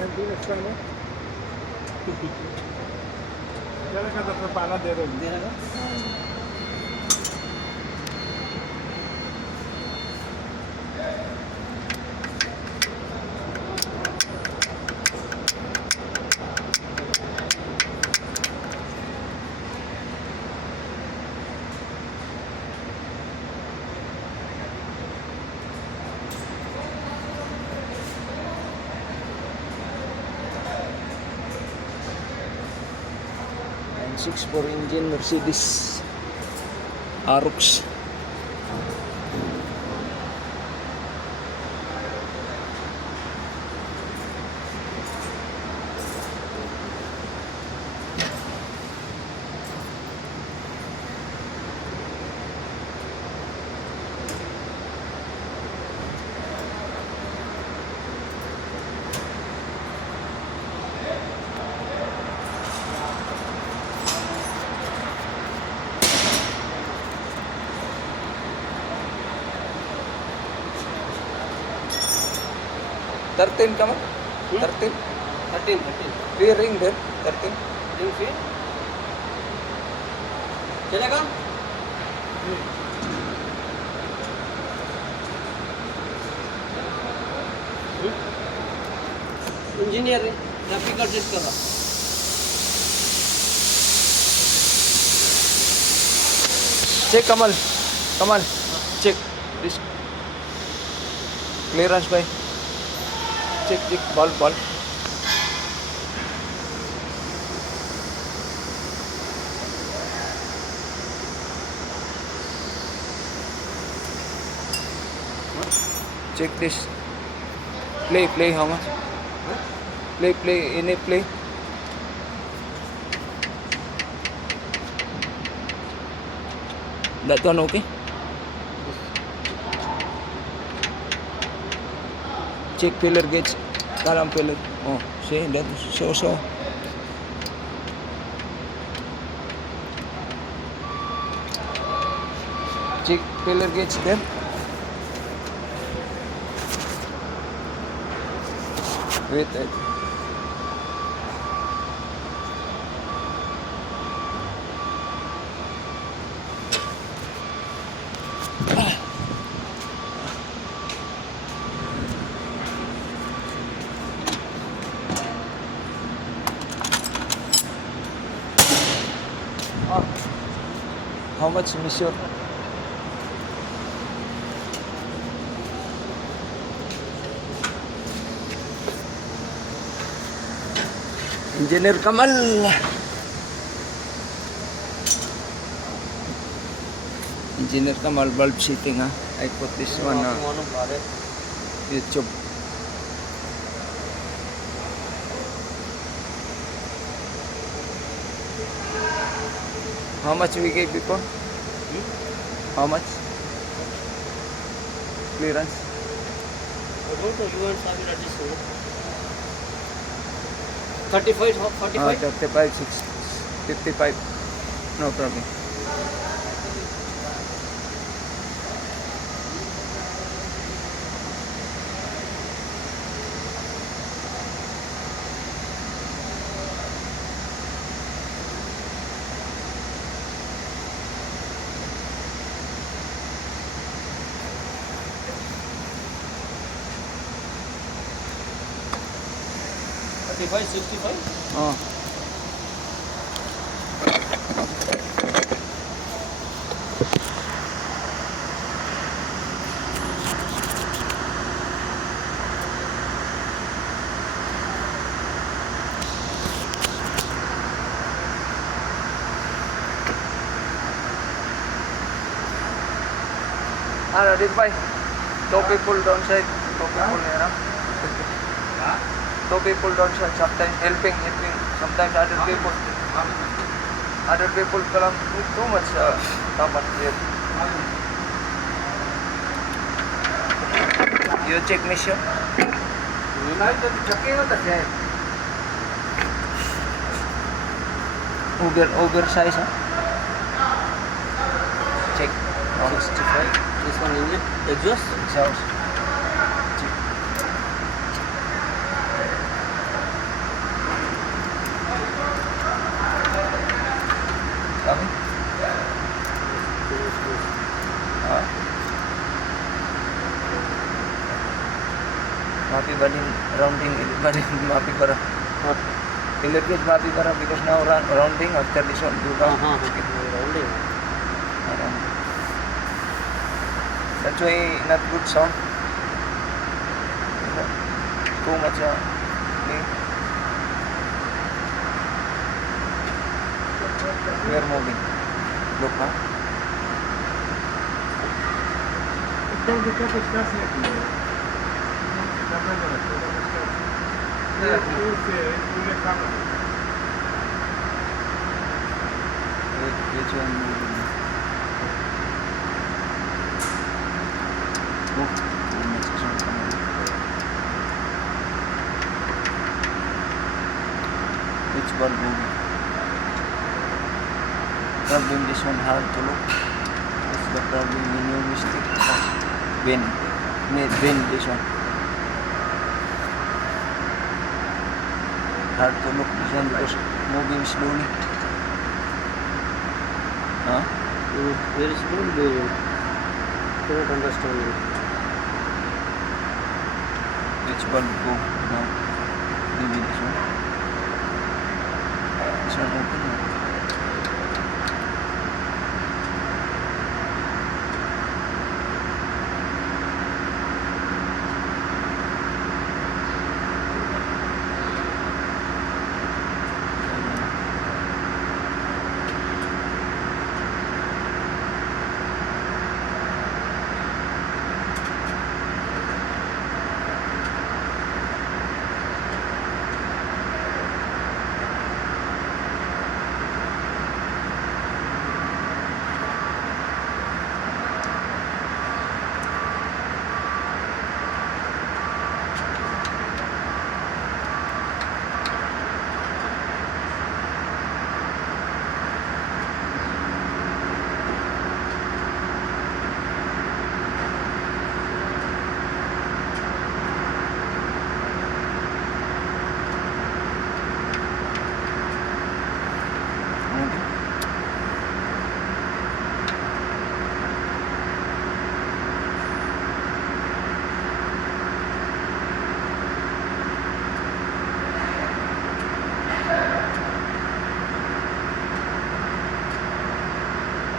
Thank you extra में क्या रखा था पाना दे रहे हो Six four engine Mercedes Arox. Thirteen kamu? 13? 13. Free ring there? 13? Ring fee? चलेगा? इंजीनियर ग्राफिकल टेस्ट कर रहा Check Kamal. Kamal. Check. This clearance by. Check ball. Check this. Play how much? Play any play. That one okay? Check filler gauge. Kalam filler. Oh, see that so. Check filler gauge there. Wait. How much monsieur? Engineer Kamal. Engineer Kamal bulb shitting ha. I put this one YouTube. How much we gave before? How much? Clearance? About the UN Savi Rajis 35, 45? 35, 55. No problem. Thirty-five, 65? Oh. Did buy two people downside, two people here. Two people downside, sometimes helping. Sometimes other people come too much tamat here. You check mission. United चकेगा तो क्या है? Oversize huh? Check. 65. This one engine. Exhaust. Exhaust. Mapi bali rounding bali mapi bara. What? Filler gauge mapi bara because now rounding after this one you हाँ count. हाँ rounding. Around. That's why not good sound. Too much. We are moving. Look, huh? Там где-то сейчас нет. Which one? Oh, too much sound coming. Which bulb moving? Problem this one hard to look. What's the problem when you mistake? When this one hard to look this one because moving slowly. Huh? Very small moving. Cannot understand it. Which bulb go now? Maybe this one. This one open now.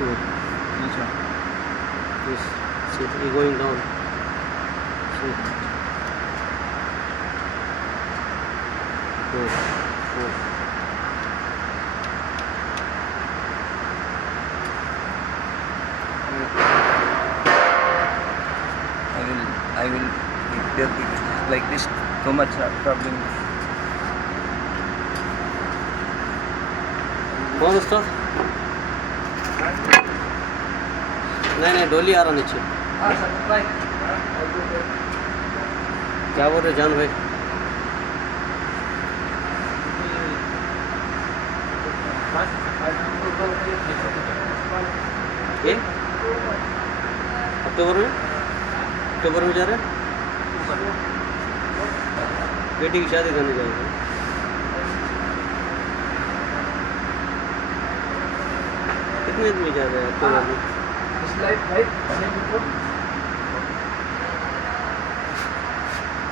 Good. Which one? Yes. See, you're going down. See. Good. Good. I will if there is like this too much problem. कौन उसका नहीं डोली आ रहा नीचे क्या बोल रहे जान भाई ये अक्टूबर में जा रहे हैं बेटी की शादी करने जाएंगे कितने आदमी जा रहे हैं अक्टूबर में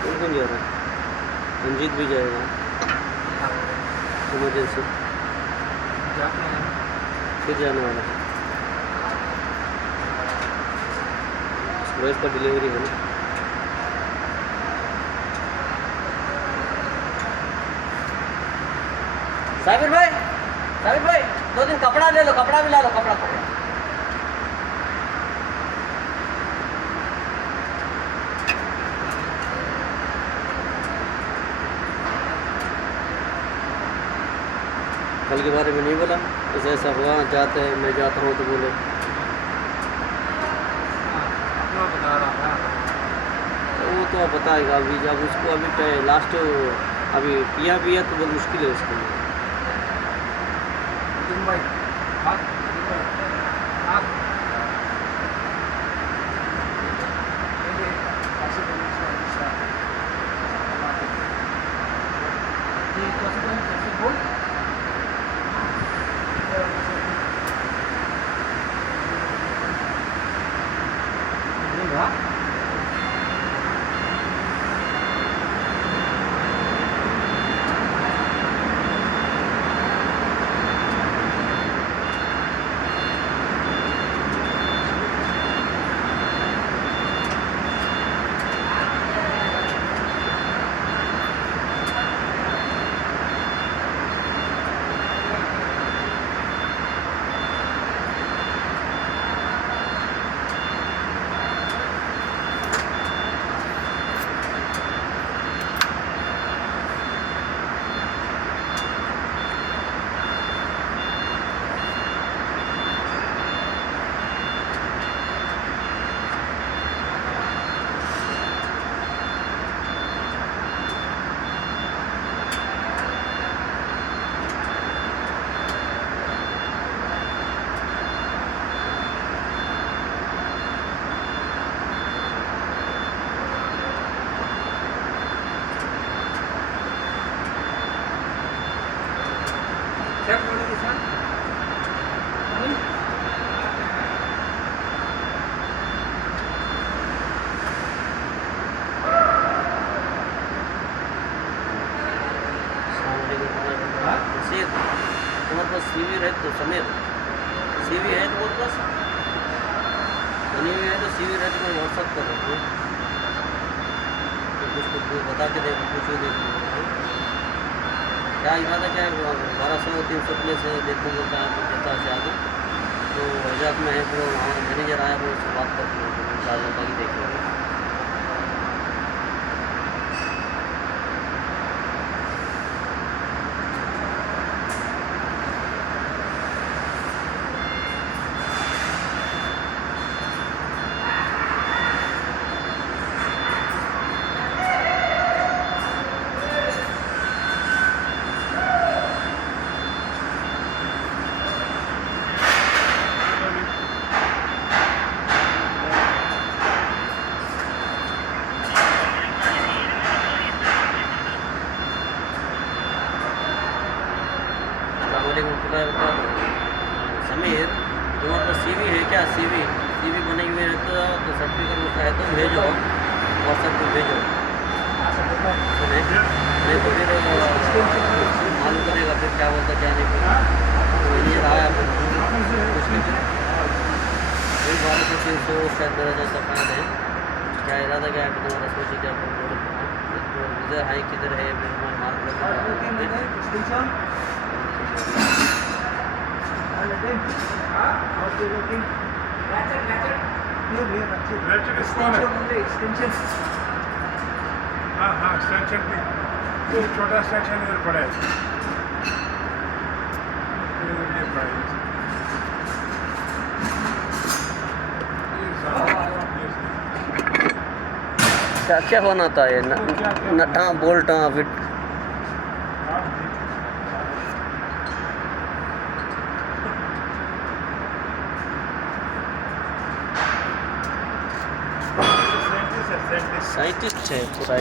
कौन कौन जा रहा है रंजीत भी जाएगा इमरजेंसी फिर जाने वाला है सुरेश का डिलीवरी है ना साबिर भाई 2 दिन कपड़ा ले लो कपड़ा भी ला लो कपड़ा कल के बारे में नहीं बोला ऐसा ऐसा हुआ जाते हैं मैं जाता हूँ तो बोले तो वो तो आप बताएगा अभी जब उसको अभी लास्ट अभी पिया तो बहुत मुश्किल है उसके लिए सीवी है तो समीर सीवी है तो बहुत बस बनी हुई है तो सीवी है तो मैं व्हाट्सअप कर रहा हूँ तो कुछ बता के देखो कुछ देख क्या इरादा क्या है 1200-300 प्लेस देखूँगा क्या देता है आगे तो वजह में है तो हमारा मैनेजर आया तो उससे बात करते हैं तो चार लोग ही देखेंगे समीर तुम्हारे पास सीवी है क्या सीवी बनी हुई है तो सर्टिफिकेट उसका है तो भेजो व्हाट्सएप पे भेजो सुने नहीं तो फिर मालूम करेगा फिर क्या बोलता क्या नहीं तो ये रहा है फिर 1200-300 शायद 2000 तक फायदा है क्या इरादा क्या है तुम्हारा सोचिए क्या इधर है किधर है एक्सटेंशन हाँ हाँ एक्सटेंशन भी ये छोटा एक्सटेंशन इधर पड़ा है ये पड़ा है क्या क्या होना था ये नटा बोल्टा फिट साइंटिस्ट है पूरा